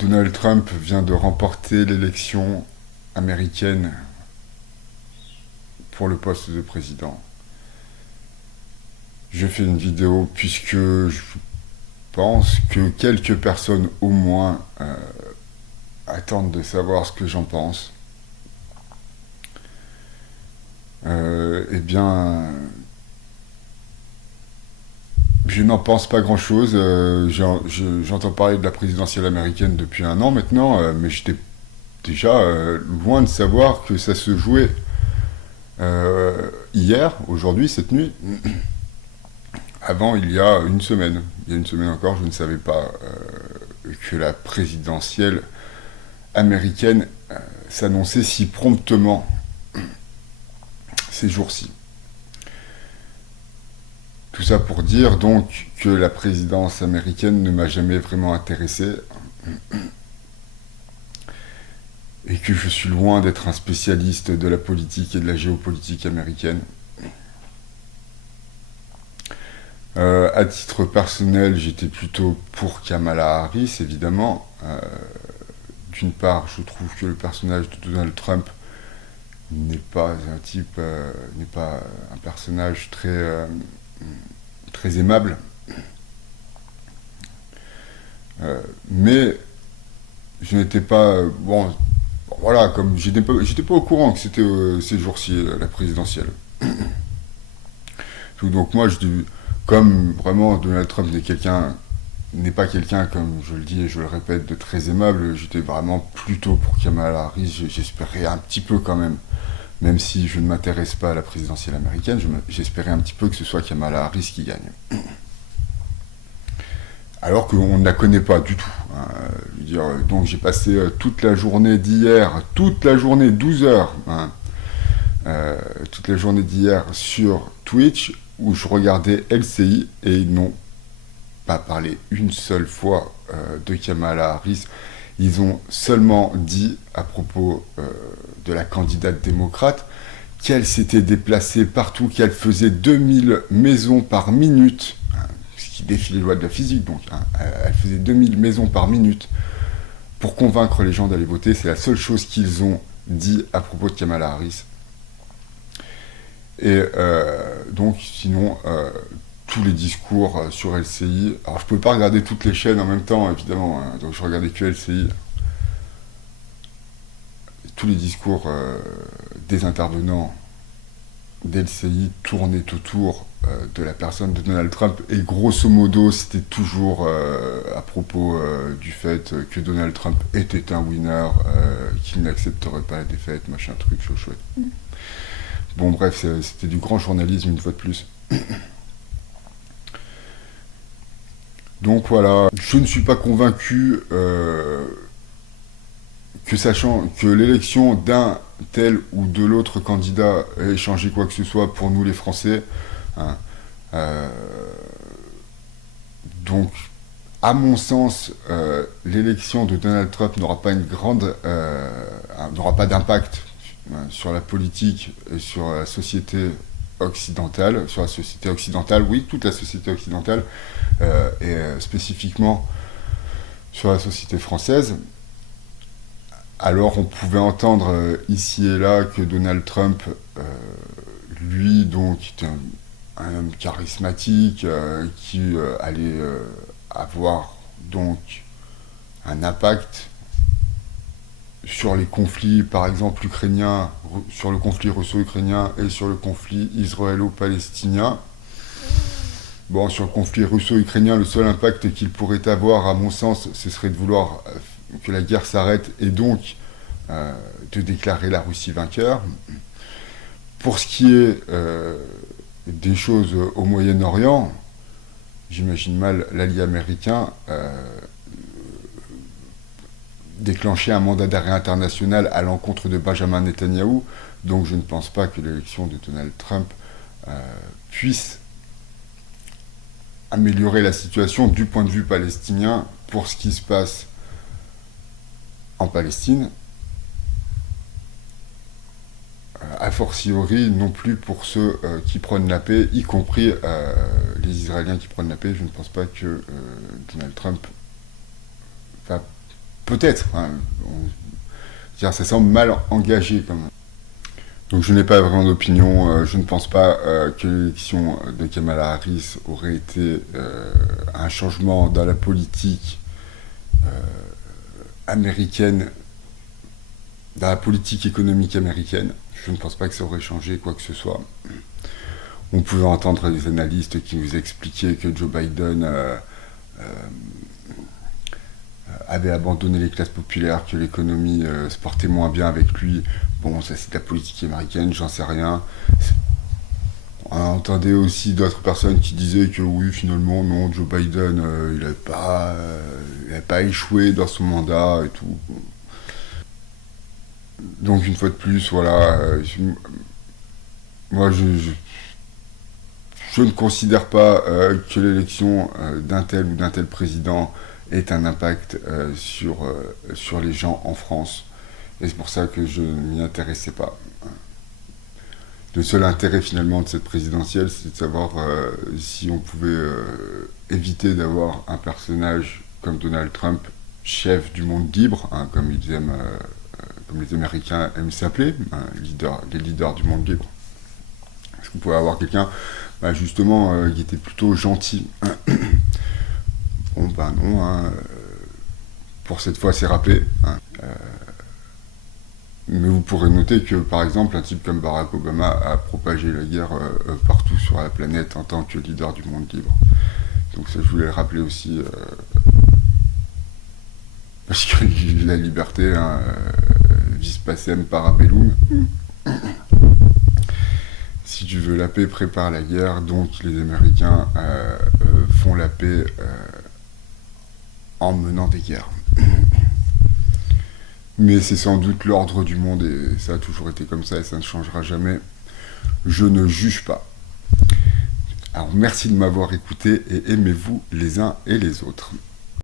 Donald Trump vient de remporter l'élection américaine pour le poste de président. Je fais une vidéo puisque je pense que quelques personnes au moins attendent de savoir ce que j'en pense. Eh bien, je n'en pense pas grand-chose. J'entends parler de la présidentielle américaine depuis un an maintenant, mais j'étais déjà loin de savoir que ça se jouait hier, aujourd'hui, cette nuit. Avant, il y a une semaine. Il y a une semaine encore, je ne savais pas que la présidentielle américaine s'annonçait si promptement ces jours-ci. Tout ça pour dire donc que la présidence américaine ne m'a jamais vraiment intéressé et que je suis loin d'être un spécialiste de la politique et de la géopolitique américaine. À titre personnel, j'étais plutôt pour Kamala Harris, évidemment. D'une part, je trouve que le personnage de Donald Trump n'est pas un personnage très aimable. Mais je n'étais pas... Bon, voilà, comme j'étais pas au courant que c'était ces jours-ci, la présidentielle. Donc moi, comme vraiment Donald Trump n'est pas quelqu'un, comme je le dis et je le répète, de très aimable, j'étais vraiment plutôt pour Kamala Harris. J'espérais un petit peu quand même si je ne m'intéresse pas à la présidentielle américaine, j'espérais un petit peu que ce soit Kamala Harris qui gagne. Alors qu'on ne la connaît pas du tout. Hein. Je veux dire, donc j'ai passé toute la journée d'hier, toute la journée, 12 heures, hein, toute la journée d'hier sur Twitch, où je regardais LCI, et ils n'ont pas parlé une seule fois de Kamala Harris. Ils ont seulement dit, à propos de la candidate démocrate, qu'elle s'était déplacée partout, qu'elle faisait 2000 maisons par minute, hein, ce qui défie les lois de la physique, donc. Hein, elle faisait 2000 maisons par minute pour convaincre les gens d'aller voter. C'est la seule chose qu'ils ont dit à propos de Kamala Harris. Et donc, sinon, tous les discours sur LCI... Alors, je ne pouvais pas regarder toutes les chaînes en même temps, évidemment, hein, donc je regardais que LCI. Tous les discours des intervenants d'LCI tournaient autour de la personne de Donald Trump, et grosso modo, c'était toujours à propos du fait que Donald Trump était un winner, qu'il n'accepterait pas la défaite, machin truc, chaud chouette. Bon, bref, c'était du grand journalisme, une fois de plus. Donc voilà, je ne suis pas convaincu que l'élection d'un tel ou de l'autre candidat ait changé quoi que ce soit pour nous les Français. Hein. Donc, à mon sens, l'élection de Donald Trump n'aura pas n'aura pas d'impact sur la politique et sur la société occidentale. Sur la société occidentale, oui, toute la société occidentale, et spécifiquement sur la société française. Alors on pouvait entendre ici et là que Donald Trump, lui, donc, était un homme charismatique qui allait avoir donc un impact sur les conflits, par exemple, ukrainiens, sur le conflit russo-ukrainien et sur le conflit israélo-palestinien. Bon, sur le conflit russo-ukrainien, le seul impact qu'il pourrait avoir, à mon sens, ce serait de vouloir que la guerre s'arrête et donc de déclarer la Russie vainqueur. Pour ce qui est des choses au Moyen-Orient, j'imagine mal l'allié américain déclencher un mandat d'arrêt international à l'encontre de Benjamin Netanyahou. Donc je ne pense pas que l'élection de Donald Trump puisse améliorer la situation du point de vue palestinien pour ce qui se passe en Palestine. A fortiori non plus pour ceux qui prônent la paix, y compris les Israéliens qui prônent la paix. Je ne pense pas que Donald Trump va peut-être. Hein, ça semble mal engagé comme. Donc je n'ai pas vraiment d'opinion. Je ne pense pas que l'élection de Kamala Harris aurait été un changement dans la politique américaine, dans la politique économique américaine. Je ne pense pas que ça aurait changé quoi que ce soit. On pouvait entendre des analystes qui nous expliquaient que Joe Biden avait abandonné les classes populaires, que l'économie se portait moins bien avec lui. Bon, ça c'est de la politique américaine, j'en sais rien. On entendait aussi d'autres personnes qui disaient que oui, finalement, non, Joe Biden, il n'avait pas échoué dans son mandat et tout. Donc une fois de plus, voilà, moi je ne considère pas que l'élection d'un tel ou d'un tel président ait un impact sur les gens en France. Et c'est pour ça que je ne m'y intéressais pas. Le seul intérêt finalement de cette présidentielle, c'est de savoir si on pouvait éviter d'avoir un personnage comme Donald Trump, chef du monde libre, hein, comme les Américains aiment s'appeler, hein, les leaders du monde libre. Est-ce qu'on pouvait avoir quelqu'un justement qui était plutôt gentil? Bon non, hein, pour cette fois c'est râpé. Hein. Mais vous pourrez noter que, par exemple, un type comme Barack Obama a propagé la guerre partout sur la planète en tant que leader du monde libre. Donc ça, je voulais le rappeler aussi, parce que la liberté, hein, vis pacem para bellum. Si tu veux la paix, prépare la guerre. Donc les Américains font la paix en menant des guerres. Mais c'est sans doute l'ordre du monde et ça a toujours été comme ça et ça ne changera jamais. Je ne juge pas. Alors merci de m'avoir écouté et aimez-vous les uns et les autres.